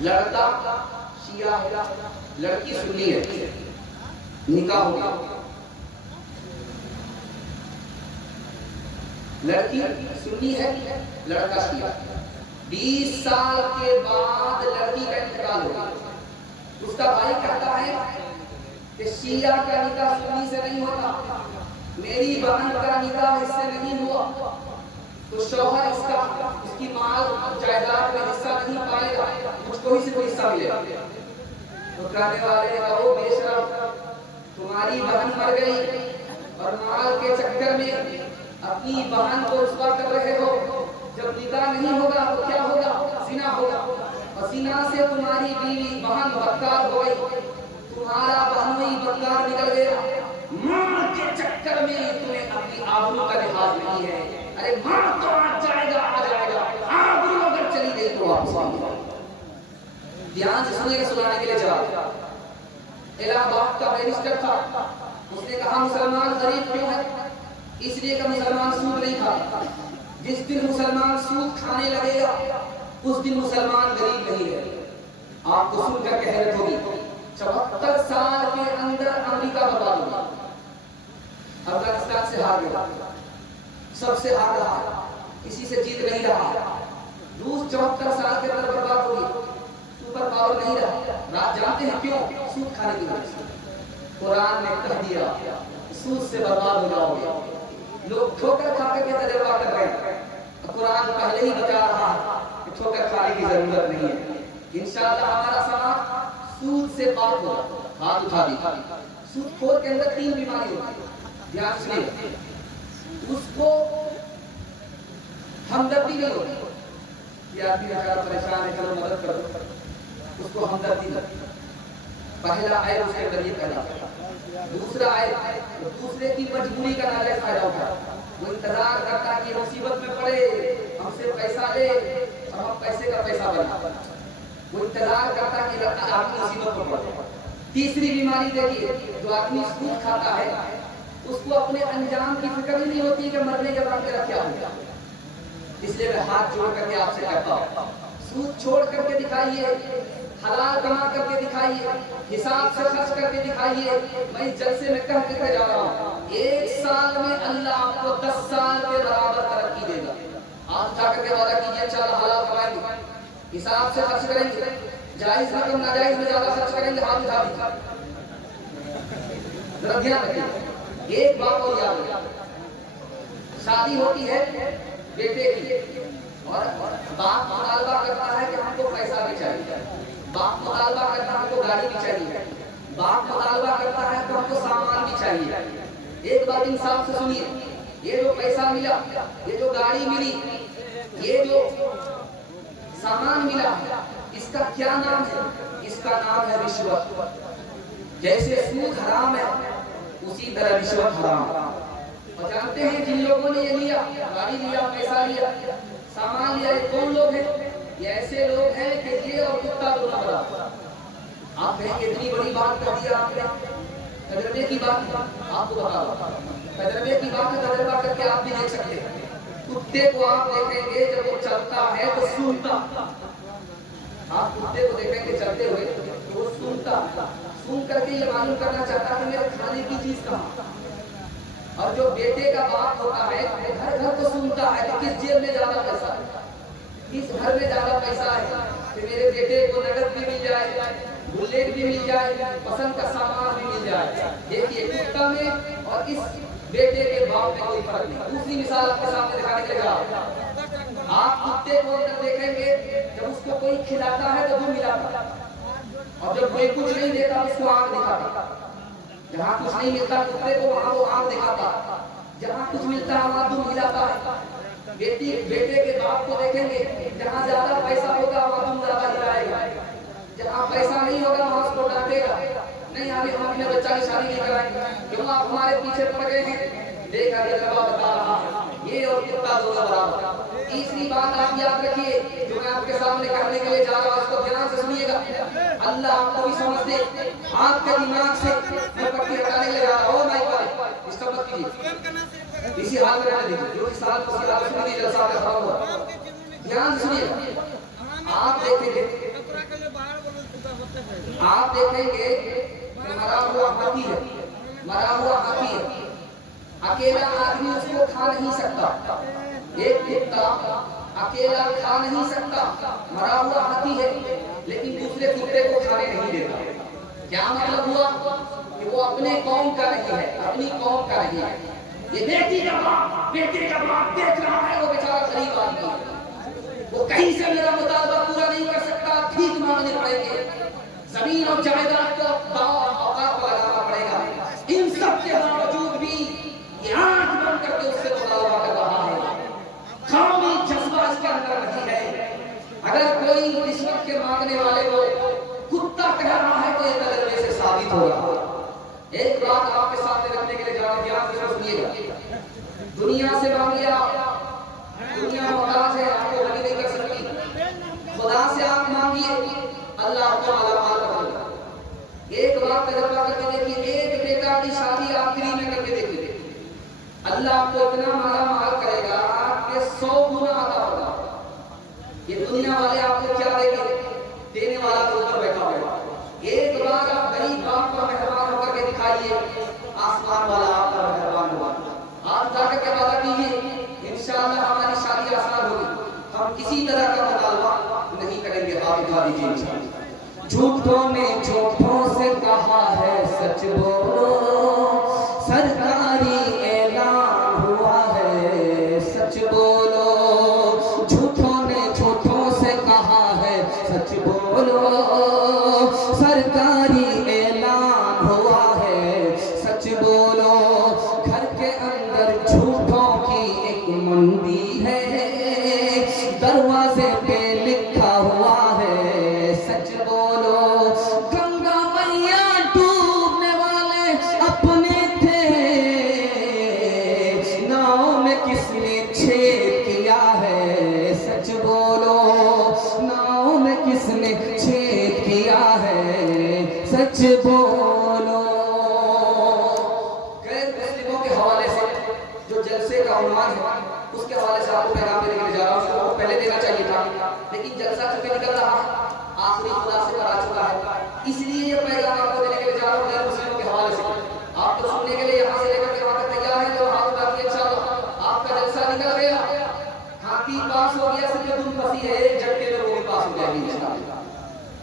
लड़का शिया है, लड़की सुन्नी है, निकाह हो गया। लड़की सुन्नी है, लड़का शिया। 20 साल के बाद लड़की का इंतकाल हो गया। उसका भाई कहता है कि शिया का निकाह सुन्नी से नहीं होता, मेरी बहन का निकाह इससे नहीं हुआ, तो शौहर इसका इसकी माल जायदाद में हिस्सा नहीं पाएगा, मुझको ही से कोई हिस्सा मिलेगा। तो कहने वाले ने कहा, ओ बेशरम, तुम्हारी बहन मर गई और माल के चक्कर में अपनी बहन को रुसवा कर रहे हो। जब निकाह नहीं होगा तो क्या होगा? ज़िना होगा, और ज़िना से तुम्हारी बीवी बहन बदकार हो गई, तुम्हारा बहनोई बदकार निकल गया। माल के चक्कर में तुम्हें अपनी आबरू का लिहाज नहीं है। अरे माल तो आ जाएगा, आबरू अगर चली गई तो वापस आएगा। ध्यान से सुनिएगा, सुनाने के लिए जवाब। इलाहाबाद का बैरिस्टर था, उसने कहा मुसलमान गरीब क्यों है? इसलिए कि मुसलमान सूद नहीं खाता। जिस दिन मुसलमान सूद खाने लगेगा उस दिन मुसलमान गरीब नहीं है। आपको सुनकर के हैरत होगी, 74 साल के अंदर अमेरिका बर्बाद हो गया, अफगानिस्तान से हार गया, सबसे हार रहा, किसी से जीत नहीं रहा। रूस 74 साल के अंदर बर्बाद हो गई, सुपर पावर नहीं रहा। रात जानते हैं क्यों? सूद खाने की वजह से। कुरान ने कह दिया सूद से बर्बाद हो जाओगे। लोग ठोकर खाकर के तजर्बा कर रहे हैं, कुरान पहले ही बता रहा है कि ठोकर खाने की जरूरत नहीं है। इंशाअल्लाह हमारा समाज सूद से पाक होगा। हाथ उठा दी। सूदखोर के अंदर 3 बीमारी होती है, ध्यान सुनिए। उसको हमदर्दी नहीं होती कि आदमी बेचारा परेशान है, चलो मदद करो, उसको हमदर्दी नहीं। पहला आय उसके अंदर ये पैदा, दूसरा आय दूसरे की मजबूरी का नाजायज फायदा उठाता। वो इंतजार करता कि मुसीबत में पड़े, हमसे पैसा ले और हम पैसे का पैसा बना। वो इंतजार करता कि आदमी मुसीबत में पड़े। तीसरी बीमारी देखिए, जो आदमी सूद खाता है उसको अपने अंजाम की फिक्र ही नहीं होती कि मरने के बाद मेरा क्या होगा। इसलिए मैं हाथ जोड़ करके आपसे कहता हूँ, सूद छोड़ करके दिखाइए, हलाल कमा करके दिखाइए, हिसाब से खर्च करके दिखाइए। मैं जलसे में कह के जा रहा हूँ, 1 साल में अल्लाह आपको 10 साल के बराबर तरक्की देगा। आप उठा करके वादा कीजिए, चल हलाल कमाएंगे, हिसाब से खर्च करेंगे, जायज में कम नाजायज में ज्यादा खर्च करेंगे। हाथ उठा दीजिए, जरा ध्यान रखिए। एक बात और याद रखिए, शादी होती है बेटे की और बाप मुतालबा करता है कि हमको पैसा भी चाहिए, बाप मुतालबा करता है हमको गाड़ी भी चाहिए, बाप मुतालबा करता है तो हमको सामान भी चाहिए। एक बात इंसाफ से सुनिए, ये जो पैसा मिला, ये जो गाड़ी मिली, ये जो सामान मिला, इसका क्या नाम है? इसका नाम है रिश्वत। जैसे सूद हराम है उसी तरह रिश्वत हराम। और जानते हैं जिन लोगों ने ये लिया, गाड़ी लिया, पैसा लिया, सामान लिया, ये कौन लोग हैं? ये ऐसे लोग हैं कि ये और कुत्ता दोनों बराबर। आप कहेंगे इतनी बड़ी बात कर दिया आपने, तजर्बे की बात आपको बता दो, तजर्बे की बात तजर्बा करके आप भी देख सकते हैं। कुत्ते को आप देखेंगे जब वो चलता है तो सूंघता, आप कुत्ते को देखेंगे चलते हुए तो वो सूंघता, सूंघ करके ये मालूम करना चाहता है मेरे खाने की चीज कहाँ। और जो बेटे का बाप होता है घर घर को सूंघता है कि किस जेब में ज्यादा पैसा है, किस घर में ज्यादा पैसा है, कि मेरे बेटे को नगद भी मिल जाए, बुलेट भी मिल जाए, पसंद का सामान भी मिल जाए। देखिए कुत्ता में और इस बेटे के बाप में कोई फर्क नहीं। दूसरी मिसाल आपके सामने दिखाने के लिए, आप कुत्ते को देखेंगे जब उसको कोई खिलाता है तो मुंह मिलाता, और जब कोई कुछ नहीं देता उसको आंख दिखाता। जहाँ कुछ नहीं मिलता कुत्ते को वहाँ वो आंख दिखाता, जहाँ कुछ मिलता है वहाँ मुंह मिलाता है। बेटे के बाप को देखेंगे, जहाँ ज्यादा पैसा होगा वहाँ तुम ज्यादा हिलाएगा, जहाँ पैसा नहीं होगा वहाँ उसको डांटेगा, नहीं अभी हम अपने बच्चा की शादी नहीं कराएंगे, क्यों आप हमारे पीछे पड़ गए हैं। देखा तजर्बा बता रहा है, ये और कुत्ता दोनों बराबर। तीसरी बात आप याद रखिए, जो मैं आपके सामने कहने के लिए जा रहा हूँ उसको ध्यान से सुनिएगा, अल्लाह आपको भी समझ दे। आपके दिमाग से मैं पट्टी हटाने के लिए जा रहा हूँ, माइक डिस्टर्ब मत कीजिए, इसी हाल में रहने दीजिए, जो इस हाल को सिर्फ सुनिए, जलसा का खत्म हुआ, ध्यान से सुनिएगा। आप देखेंगे आप देखेंगे कि मरा हुआ हाथी है, मरा हुआ हाथी है, अकेला आदमी उसको खा नहीं सकता, एक कुत्ता अकेला खा नहीं सकता, मरा हुआ हाथी है, लेकिन दूसरे कुत्ते को खाने नहीं देता। क्या मतलब हुआ कि वो अपने कौम का नहीं है, अपनी कौम का नहीं है। ये बेटे का बाप देख रहा है, वो बेचारा गरीब आदमी है, वो कहीं से मेरा मुतालबा पूरा नहीं कर सकता, भीख मांगने पड़ेंगे, जमीन और जायदाद को औकात पर लगाना पड़ेगा। इन सब के बावजूद भी ये आंख बंद करके उससे मुतालबा कर रहा है। कौमी जज्बा इसके अंदर नहीं है। अगर कोई रिश्वत के मांगने वाले को कुत्ता कह रहा है तो ये तजर्बे से साबित होगा। एक बात आपके सामने रखने के लिए ध्यान से सुनिएगा। दुनिया से मांगिए आप, दुनिया मोहताज है, आपको गनी नहीं कर सकती। खुदा से आप मांगिए, अल्लाह आपको मालामाल कर देगा। एक बात तजर्बा करके देखिए, एक बेटा की शादी आप फ्री में करके देखिए, अल्लाह आपको इतना मालामाल करेगा कि 100 गुना अता होगा। ये दुनिया वाले आपको क्या देंगे, देने वाला तो ऊपर बैठा होगा। एक बार आप गरीब बाप का मेहरबान होकर के दिखाइए, आसमान वाला आपका मेहरबान होगा। आप जाकर के वादा कीजिए, इंशाअल्लाह हमारी शादी आसान होगी, हम किसी तरह का मुतालबा नहीं करेंगे। आप दिखा दीजिए इंशाअल्लाह। झूठों ने झूठों से कहा है सच बोलो, सरकारी ऐलान हुआ है सच बोलो। झूठों ने झूठों से कहा है सच बोलो, सरकारी ऐलान हुआ है सच बोलो। घर के अंदर झूठों की एक मंडी है, दरवाजे पे लिखा हुआ है सच बोलो। गंगा मैया डूबने वाले अपने थे, नाव में किसने छेद किया है सच बोलो। नाव में किसने छेद किया है सच बोलो। गैर मुस्लिमों के हवाले से जो जलसे का उन्वान है, उसके हवाले से आपको पैगाम देने के लिए जा रहा हूं। उसको पहले देना चाहिए था, लेकिन जलसा चुके निकल रहा है, आखिरी खुलासे पर आ चुका है, इसलिए ये पैगाम आपको देने के लिए जा रहा हूं गैर मुस्लिमों के हवाले से। आप तो सुनने के लिए यहाँ से लेकर के वहां तक तैयार है, तो हाथ उठा के इंशाअल्लाह आपका जलसा निकल गया, हाथी पास हो गया, सिर्फ तुम फंसी है, एक झटके में वो भी पास हो जाएगी इंशाअल्लाह।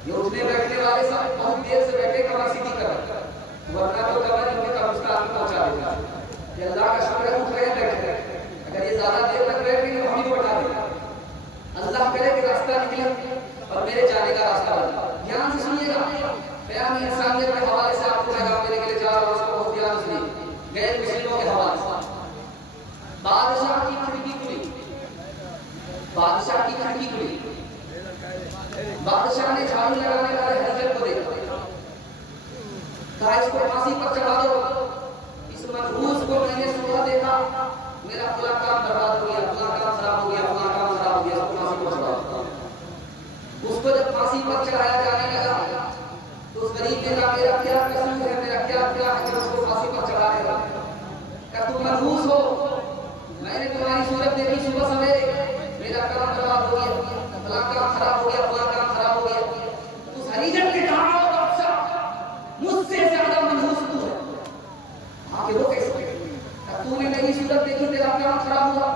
ये उठने बैठने वाले सब बहुत देर से बैठे कमर सीधी कर, वरना तो कमर इनके कब्रिस्तान में पहुंचा देगा। ये अल्लाह का शुक्र है, उठ रहे बैठे, अगर ये ज्यादा देर तक बैठ गए तो हम ही बैठा देंगे। अल्लाह करे कि रास्ता निकले और मेरे जाने का रास्ता बना। ध्यान से सुनिएगा, बयान इंसानियत के हवाले से आपको पैगाम देने के लिए जा रहा हूं, उसको बहुत ध्यान से सुनिए। गैर मुस्लिमों के हवाले से बादशाह की खिड़की खुली, बादशाह की खिड़की खुली, बादशाह ने झाड़ू लगाने वाले हरिजन को देखा, कहा इसको फांसी पर चढ़ा दो। इस मनहूस को मैंने सुबह देखा, मेरा फला काम बर्बाद हो गया, फला काम खराब हो गया, फला काम खराब हो गया, उसको फांसी पर चढ़ाओ। उसको जब फांसी पर चढ़ाया जाने लगा तो उस गरीब ने कहा मेरा क्या कसूर है, मेरा क्या क्या है कि उसको फांसी पर चढ़ाएगा। क्या तुम मनहूस हो, मैंने तुम्हारी सूरत देखी सुबह सवेरे, मेरा काम बर्बाद हो गया, फला काम खराब हो गया, फला काम खराब हो गया। उस हरिजन ने कहा मुझसे ज्यादा मनहूस तू है। हाँ, वो कैसे, तूने मेरी सूरत देखी, तेरा काम खराब हुआ,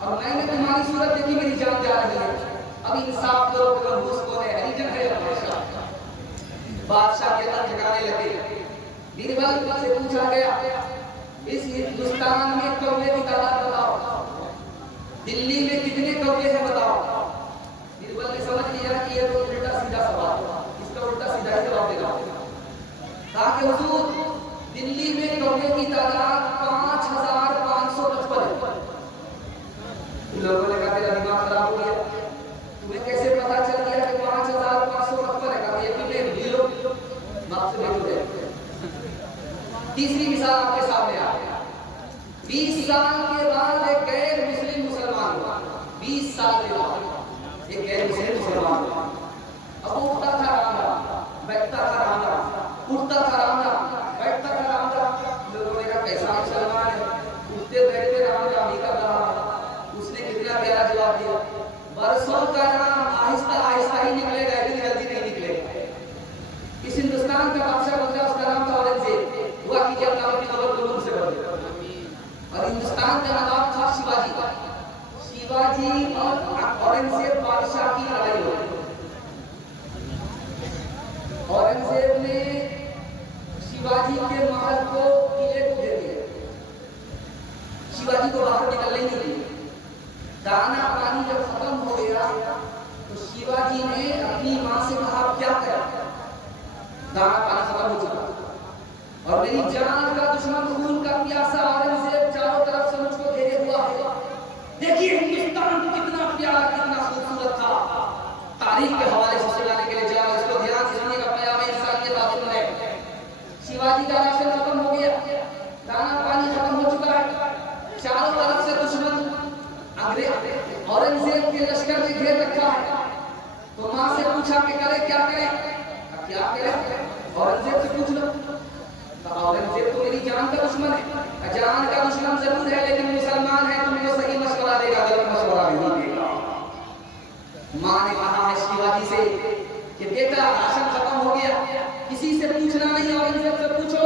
और मैंने तुम्हारी सूरत देखी, मेरी जान जा रही है। अब इंसाफ करो, मनहूस कौन है, हरिजन है या बादशाह? बादशाह के अंदर ठिकाने लगे। बीरबल से पूछा गया, इस हिंदुस्तान में कौवे की तादाद बताओ, दिल्ली में कितने कौवे हैं बताओ। बीरबल ने समझ लिया कि ये तो उल्टा सीधा सवाल, इसका उल्टा सीधा ही जवाब देगा। कहा कि हुजूर, दिल्ली में कौवे की तादाद 5555 है। लोगों ने कहा तेरा दिमाग खराब हो गया, तुम्हें कैसे पता चल गया कि 5555 है? कहा ये पीले ढीलो बाप से भेज दे। तीसरी मिसाल आपके सामने आ गया। 20 साल के बाद एक गैर मुस्लिम मुसलमान हुआ, 20 साल के बाद एक गैर मुस्लिम मुसलमान हुआ। अब उठता था राम राम, बैठता था राम राम, उठता था राम राम, बैठता था राम राम। लोगों ने कहा कैसा मुसलमान है, उठते बैठते राम राम ही कर रहा है। उसने कितना प्यारा जवाब दिया, बरसों का नाम आहिस्ता आहिस्ता ही निकलेगा, इतनी जल्दी नहीं निकलेगा। इस अपनी माँ से कहा क्या करें, दाना पानी खत्म हो चुका और मेरी जान का दुश्मन खून का प्यासा औरंगजेब चारों तरफ से मुझको घेरे हुआ है। देखिए हिंदुस्तान कितना प्यारा कितना खूबसूरत था। तारीख के हवाले से सुनाने के लिए जाओ, इसको ध्यान से सुनिएगा। पयामे इंसानियत आप सुन रहे हैं। शिवाजी का राशन खत्म हो गया, दाना पानी खत्म हो चुका है, चारों तरफ से दुश्मन अंग्रेज औरंगजेब के लश्कर ने घेर रखा है। तो माँ से पूछा कि करे क्या करें, क्या करें, औरंगजेब से पूछ लो। तो औरंगजेब तो मेरी जान का दुश्मन है, जान का दुश्मन जरूर है लेकिन मुसलमान है, तुमको सही मशवरा देगा, गलत मशवरा नहीं देगा। माँ ने कहा है शिवाजी से कि बेटा राशन खत्म हो गया, किसी से पूछना नहीं, औरंगजेब से पूछो।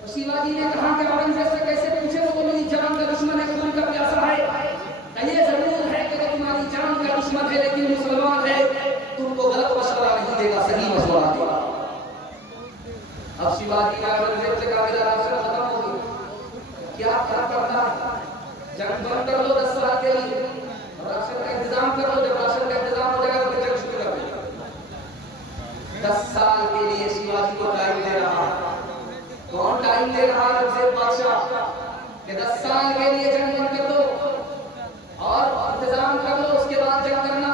तो शिवाजी ने कहा कि औरंगजेब से कैसे पूछे, वो मेरी जान का दुश्मन है, खून का प्यासा है। ये जरूर है कि तुम्हारी जान का दुश्मन है लेकिन मुसलमान है, तुमको गलत मशवरा नहीं देगा, सही मशवरा देगा। अब शिवाजी ने औरंगजेब से कहा मेरा राशन खत्म हो गया, क्या क्या करना है, जंग बंद कर लो 10 साल के लिए, राशन का इंतजाम कर लो, जब राशन का इंतजाम हो जाएगा तो जंग शुरू कर देगा। 10 साल के लिए शिवाजी को टाइम दे रहा है। कौन टाइम दे रहा है? औरंगजेब बादशाह कि 10 साल के लिए जंग बंद कर दो और इंतजाम कर लो, उसके बाद जंग करना।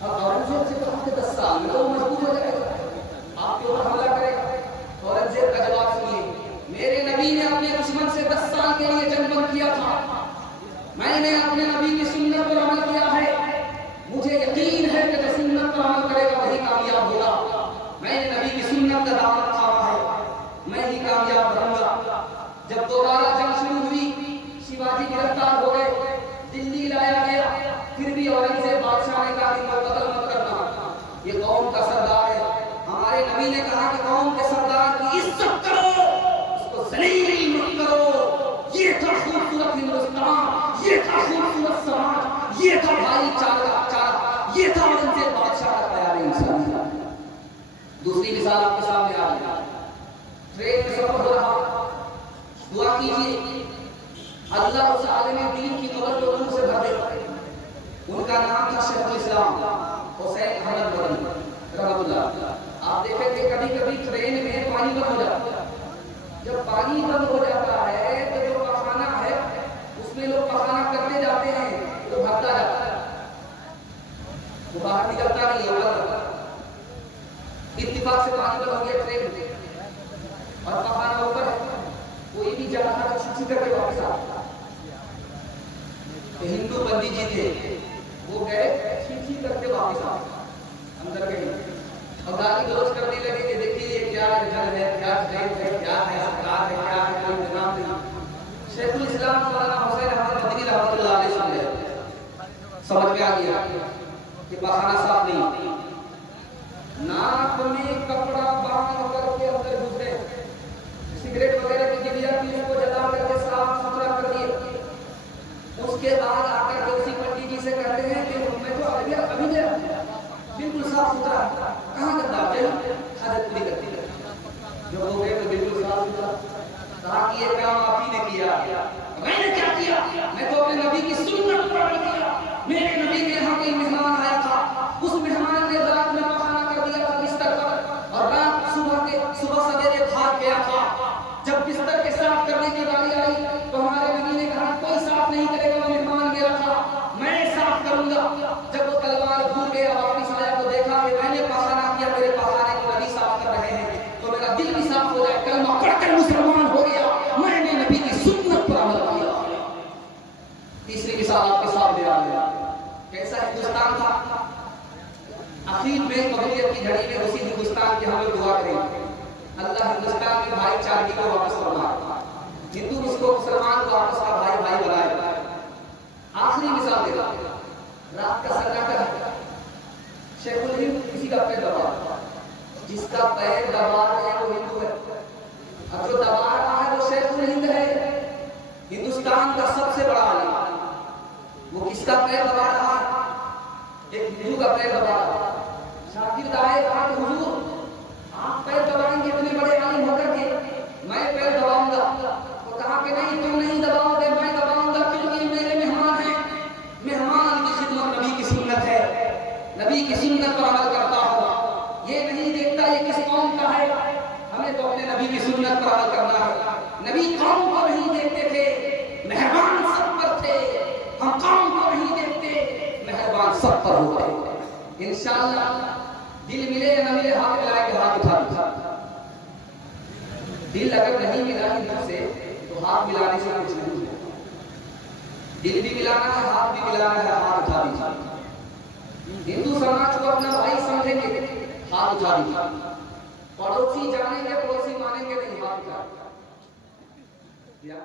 अब औरंगजेब से कहा कि 10 साल में तो मजबूत हो जाएगा, आपके ऊपर हमला करेगा। औरंगजेब का जवाब सुनिए, मेरे नबी ने अपने दुश्मन से 10 साल के लिए जंग बंद किया था, मैंने अपने नबी की सुन्नत पर अमल किया है, मुझे यकीन है कि जो सुन्नत पर अमल करेगा वही कामयाब होगा। मैंने नबी की सुन्नत का दामन थामा है, मैं ही कामयाब रहूंगा। जब दोबारा जंग शुरू हुई, शिवाजी गिरफ्तार हो गए, दिल्ली लाया गया, फिर भी औरंगजेब बादशाह ने कहा कि कत्ल मत करना, ये कौम का सरदार है। हमारे नबी ने कहा कि कौम के सरदार की इज्जत करो, उसको जलील मत करो। ये था खूबसूरत हिंदुस्तान, ये था खूबसूरत समाज, ये था भाईचारा, ये था औरंगजेब बादशाह का प्यार इंसान। दूसरी मिसाल आपके सामने आ गई, ट्रेन में सफर हो रहा, दुआ कीजिए अल्लाह उस आलिम दीन की कब्र को नूर से भर दे। उनका नाम था शेखुल इस्लाम हुसैन अहमद मदनी रहमतुल्लाह। आप देखेंगे कभी कभी ट्रेन में पानी बंद हो जाता है, जब पानी बंद हो जाता है तो जो पखाना है उसमें लोग पखाना करते जाते हैं, तो भरता जाता है, वो बाहर निकलता नहीं है। इत्तिफाक से पानी बंद हो गया ट्रेन में और पखाना ऊपर है, कोई भी जा रहा है छुट्टी करके वापस आ। तो हिंदू पंडित जी थे, वो गए छीछी करके वापस आ, अंदर गए और गाली गलौज करने लगे कि देखिए ये क्या जल है, क्या ट्रेन है, क्या है, सरकार है, क्या है, कोई इंतजाम नहीं। शेखुल इस्लाम मौलाना हुसैन अहमद मदनी रहमतुल्लाह अलैह सुन गए, समझ में आ गया कि पखाना साफ नहीं, नाक में कपड़ा बांध करके अंदर घुस गए, सिगरेट वगैरह की गिरिया की उसको जला करके साफ सुथरा कर दिए। उसके बाद आकर के उसी पंडित जी से कहते हैं कि मैं तो अभी गया बिल्कुल साफ सुथरा, कहाँ गंदा हाजत पूरी करती है। जब हो गए तो बिल्कुल साफ सुथरा, कहा कि ये काम आप ही ने किया, मैंने क्या किया, मैं तो अपने नबी की सुन्नत पर अमल किया। मेरे नबी के यहाँ कोई मेहमान आया था, उस मेहमान ने रात में पखाना कर दिया था बिस्तर पर और रात सुबह सवेरे भाग गया था। जब बिस्तर के साफ करने की बारी आई तो हमारे नबी ने कहा कोई साफ नहीं करेगा, मेहमान मेरा था, मैं साफ करूंगा। जब वो तलवार भूल गया वापिस आया तो देखा कि मैंने पखाना किया, मेरे पखाने को नबी साफ कर रहे हैं, तो मेरा दिल भी साफ हो जाए, कलमा पढ़कर मुसलमान हो गया, मैंने नबी की सुन्नत पर अमल किया। तीसरी मिसाल आपके सामने आ गया, कैसा हिंदुस्तान था। आखिर में कबूलियत की घड़ी में उसी हिंदुस्तान की हम लोग दुआ करेंगे, अल्लाह हिंदुस्तान में भाईचारे को वापस फरमाए, हिंदू उसको मुसलमान को आपस का भाई भाई बनाए। आखिरी मिसाल देगा, रात का सन्नाटा है, शेखुल हिंद किसी का पैर दबा, जिसका पैर दबा है वो हिंदू है, और जो दबा रहा है वो शेखुल हिंद है, हिंदुस्तान का सबसे बड़ा आलिम। वो किसका पैर दबा रहा है? एक हिंदू का पैर दबा रहा है। शाकिर आए कहा कि हुजूर आप पैर दबाएंगे इतने बड़े आलिम होकर के, मैं पैर दबाऊंगा। तो कहा कि नहीं तुम नहीं दबाओगे, मैं दबाऊंगा, क्योंकि मेरे मेहमान हैं, मेहमान की खिदमत नबी की सुन्नत है, नबी की सुन्नत पर अमल करता हो, ये नहीं देखता ये किस कौम का है, हमें तो अपने नबी की सुन्नत पर अमल करना है। नबी कौम को नहीं देखते थे, मेहरबान सब पर थे, हम कौम को नहीं देखते, मेहरबान सब पर होते। इंशाअल्लाह दिल मिले या न मिले, हाथ मिलाए के हाथ उठा दो। दिल अगर नहीं मिला दिल से तो हाथ मिलाने से कुछ नहीं है। दिल भी मिलाना है, हाथ भी मिलाना है, हाथ उठा दीजिए। हिंदू समाज को अपना भाई समझेंगे, हाथ उठा दीजिए। पड़ोसी जानेंगे, पड़ोसी मानेंगे नहीं, हाथ उठा दीजिए।